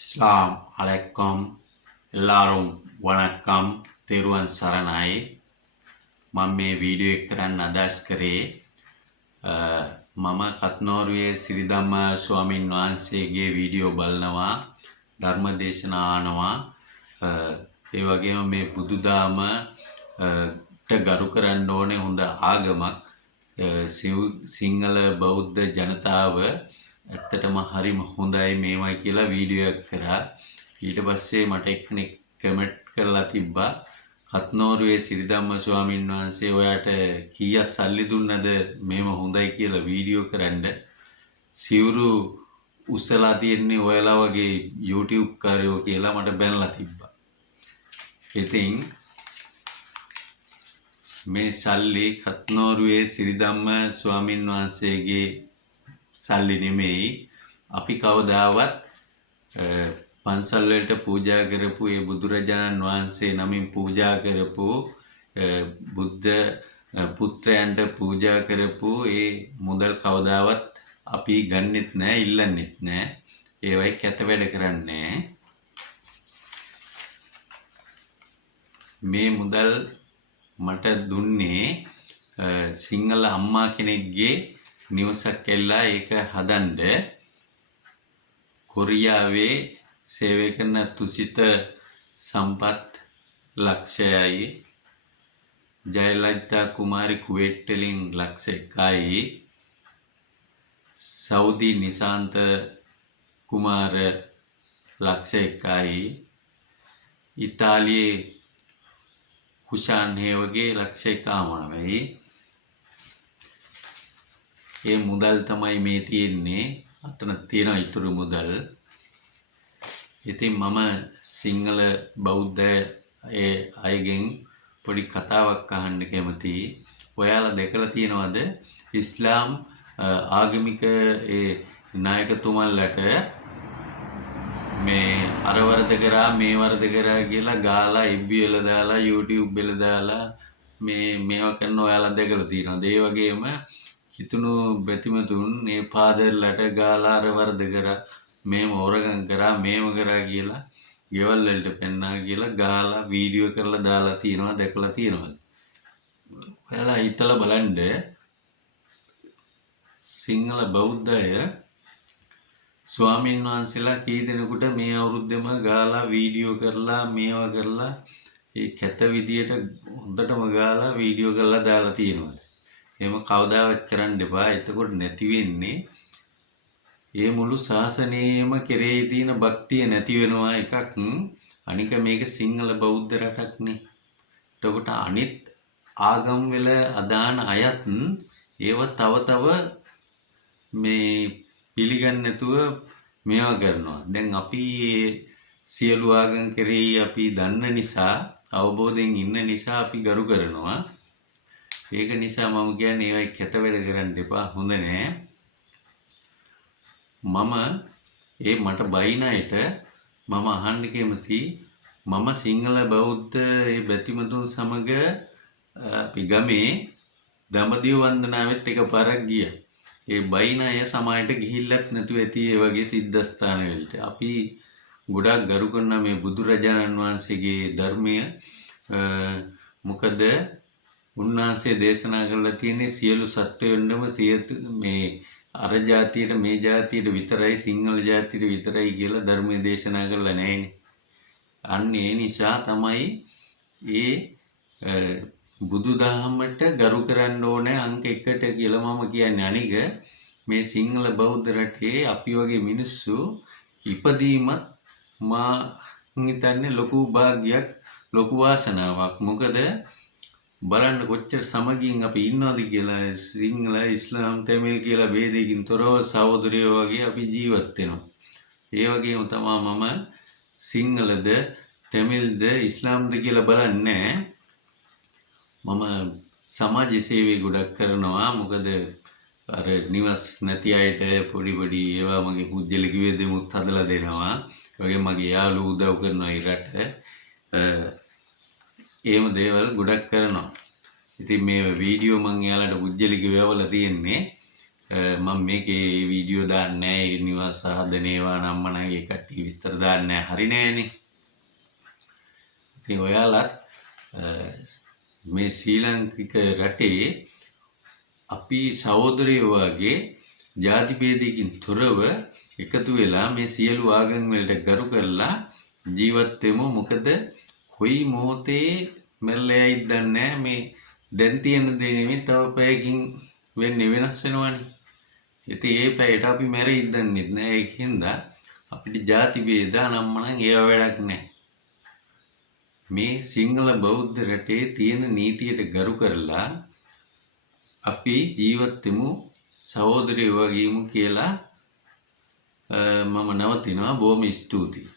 அஸ்ஸலாமு அலைக்கும் எல்லாரும் වණක්කම් තෙරුවන් සරණයි මම මේ වීඩියෝ එක කරන්න අදහස් කරේ මම කත්නෝරුවේ සිරිධම්ම ස්වාමීන් වහන්සේගේ වීඩියෝ බලනවා ධර්ම දේශනා අහනවා ඒ වගේම මේ බුදුදහම ට ගරු කරන්න ඕනේ හොඳ ආගමක් සිංහල බෞද්ධ ජනතාව ඇත්තටම හරිම හොඳයි මේවයි කියලා වීඩියෝ එකක් කරා ඊට පස්සේ මට එක්කෙනෙක් කමෙන්ට් කරලා තිබ්බා කත්නෝරුවේ සිරිධම්ම ස්වාමීන් වහන්සේ ඔයාට කීයක් සල්ලි දුන්නද මේව හොඳයි කියලා වීඩියෝ කරන්න සිවුරු උස්සලා තියන්නේ ඔයාලා වගේ YouTube කාරයෝ කියලා මට බැනලා තිබ්බා. ඉතින් මේ සල්ලි කත්නෝරුවේ සිරිධම්ම ස්වාමීන් වහන්සේගේ සල්ලි නෙමෙයි අපි කවදාවත් පන්සල් වලට පූජා කරපු ඒ බුදුරජාණන් වහන්සේ නමින් පූජා කරපු බුද්ධ පුත්‍රයන්ට පූජා කරපු ඒ මුදල් කවදාවත් අපි ගන්නෙත් නැහැ ඉල්ලන්නෙත් නැහැ ඒවයි කැත වැඩ කරන්නේ මේ මුදල් මට දුන්නේ සිංහල අම්මා කෙනෙක්ගේ නිවසක් එල්ලා ඒක හදන්න කොරියාවේ සේවය කරන තුසිත සම්පත් ලක්ෂයයි ජයලලිතා කුමාරි කුවේට් වලින් ලක්ෂ 1යි සෞදි නිසාන්ත කුමාර ලක්ෂ 1යි ඉතාලියේ කුෂාන් හේවගේ ලක්ෂ 1මාවයි ඒ මුදල් තමයි මේ තියෙන්නේ අතන තියෙන ඉතුරු මුදල් ඉතින් මම සිංහල බෞද්ධ ඒ අයගෙන් පොඩි කතාවක් අහන්න කැමතියි ඔයාලා දැකලා තියෙනවද ඉස්ලාම් ආගමික ඒ නායකතුමන්ලට මේ අර වරද කරා මේ වරද කරා කියලා ගාලා FB වල දාලා YouTube වල දාලා මේවා කරන ඔයාලා දැකලා තියෙනවද ඒ වගේම හිතුණු බැතිමතුන් මේ පාදර්ලට ගාලා අර වරද කරා මේව හොරගම් කරා මේව කරා කියලා ගෙවල් වලට පෙන්නා කියලා ගාලා වීඩියෝ කරලා දාලා තියෙනවා දැකලා තියෙනවා ඔයාලා හිතලා බලන්න සිංහල බෞද්ධය ස්වාමීන් වහන්සේලා කී දෙනෙකුට මේ අවුරුද්දෙම ගාලා වීඩියෝ කරලා මේවා කරලා ඒ කැත විදියට හොඳටම ගාලා වීඩියෝ කරලා දාලා තියෙනවා එහෙම කවදාවත් කරන්න එපා. එතකොට නැති වෙන්නේ ඒ මුළු ශාසනයේම කෙරෙහි තියෙන භක්තිය නැති වෙනවා එකක්. අනික මේක සිංහල බෞද්ධ රටක්නේ. එතකොට අනිත් ආගම් වල අදාන අයත් ඒව තව මේ පිළිගන්නේ නැතුව මේවා කරනවා. දැන් අපි සියලු ආගම් කෙරෙහි අපි දන්න නිසා අවබෝධයෙන් ඉන්න නිසා අපි ගරු කරනවා. ඒක නිසා මම කියන්නේ ඒවයි කැත වැඩ කරන්න එපා හොඳ නෑ මම මට බයින අයට මම අහන්න කැමති මම සිංහල බෞද්ධ ඒ බැතිමතුන් සමග අපි ගමේ දඹදිව වන්දනාවෙත් එකපාරක් ගියා ඒ බයින අය සමායට ගිහිල්ලත් නැතුව ඇති ඒ වගේ සිද්ධාස්ථාන වලට අපි ගොඩාක් ගරු කරන මේ බුදුරජාණන් වහන්සේගේ ධර්මය මොකද උන්වහන්සේ දේශනා කරලා තියෙන්නේ සියලු සත්වයන්ටම මේ අර ජාතියට මේ ජාතියට විතරයි සිංහල ජාතියට විතරයි කියලා ධර්මයේ දේශනා කරලා නැහැනේ. අන්න ඒ නිසා තමයි බුදුදහමට ගරු කරන්න ඕනේ අංක 1ට කියලා මම කියන්නේ. අනික මේ සිංහල බෞද්ධ රටේ අපි වගේ මිනිස්සු ඉපදීමත් මා හිතන්නේ ලොකු භාග්යක් ලොකු වාසනාවක්. මොකද බලන්න කොච්චර සමගියෙන් අපි ඉන්නවද කියලා සිංහල ඉස්ලාම් තමිල් කියලා ભેදයකින් තොරව සහෝදරයෝ වගේ අපි ජීවත් වෙනවා. ඒ වගේම තමයි මම සිංහලද තමිල්ද ඉස්ලාම්ද කියලා බලන්නේ මම සමාජ සේවය ගොඩක් කරනවා. මොකද අර නිවස් නැති අයට පොඩි ඒවා මගේ පුජ්‍යලික වේදෙමුත් හදලා දෙනවා. ඒ වගේම මගේ යාළුවෝ උදව් කරනවා ඒ රට. එහෙම දේවල් ගොඩක් කරනවා. ඉතින් මේ වීඩියෝ මම එයාලට පුජ්‍යලික වේවල තියෙන්නේ මම මේකේ වීඩියෝ දාන්නේ නැහැ. ඒ නිවාස හදන ඒවා නම්මනගේ කට්ටිය විස්තර දාන්නේ නැහැ. හරි නෑනේ. ඉතින් ඔයාලත් මේ ශ්‍රී ලාංකික රටේ අපි සහෝදරයෝ වගේ ජාති භේදයකින් තොරව එකතු වෙලා මේ සියලු ආගම් වලට ගරු කරලා ජීවත් වෙමු. මොකද කොයි මොහොතේ මැරෙයිද දන්නේ මේ දැන් තියෙන දේ නෙමෙයි තව පැයකින් වෙන්නේ වෙනස් වෙනවනේ. ඉතින් ඒ පැයට අපි මැරෙයිද දන්නේ නැහැ. ඒකින්ද අපිට ජාති භේද නම්මනම් ඒව වැඩක් නැහැ. මේ සිංහල බෞද්ධ රටේ තියෙන නීතියට ගරු කරලා අපි ජීවත් වෙමු සහෝදරයෝ වගේම කියලා මම නවතිනවා. බොහොම ස්තුතියි.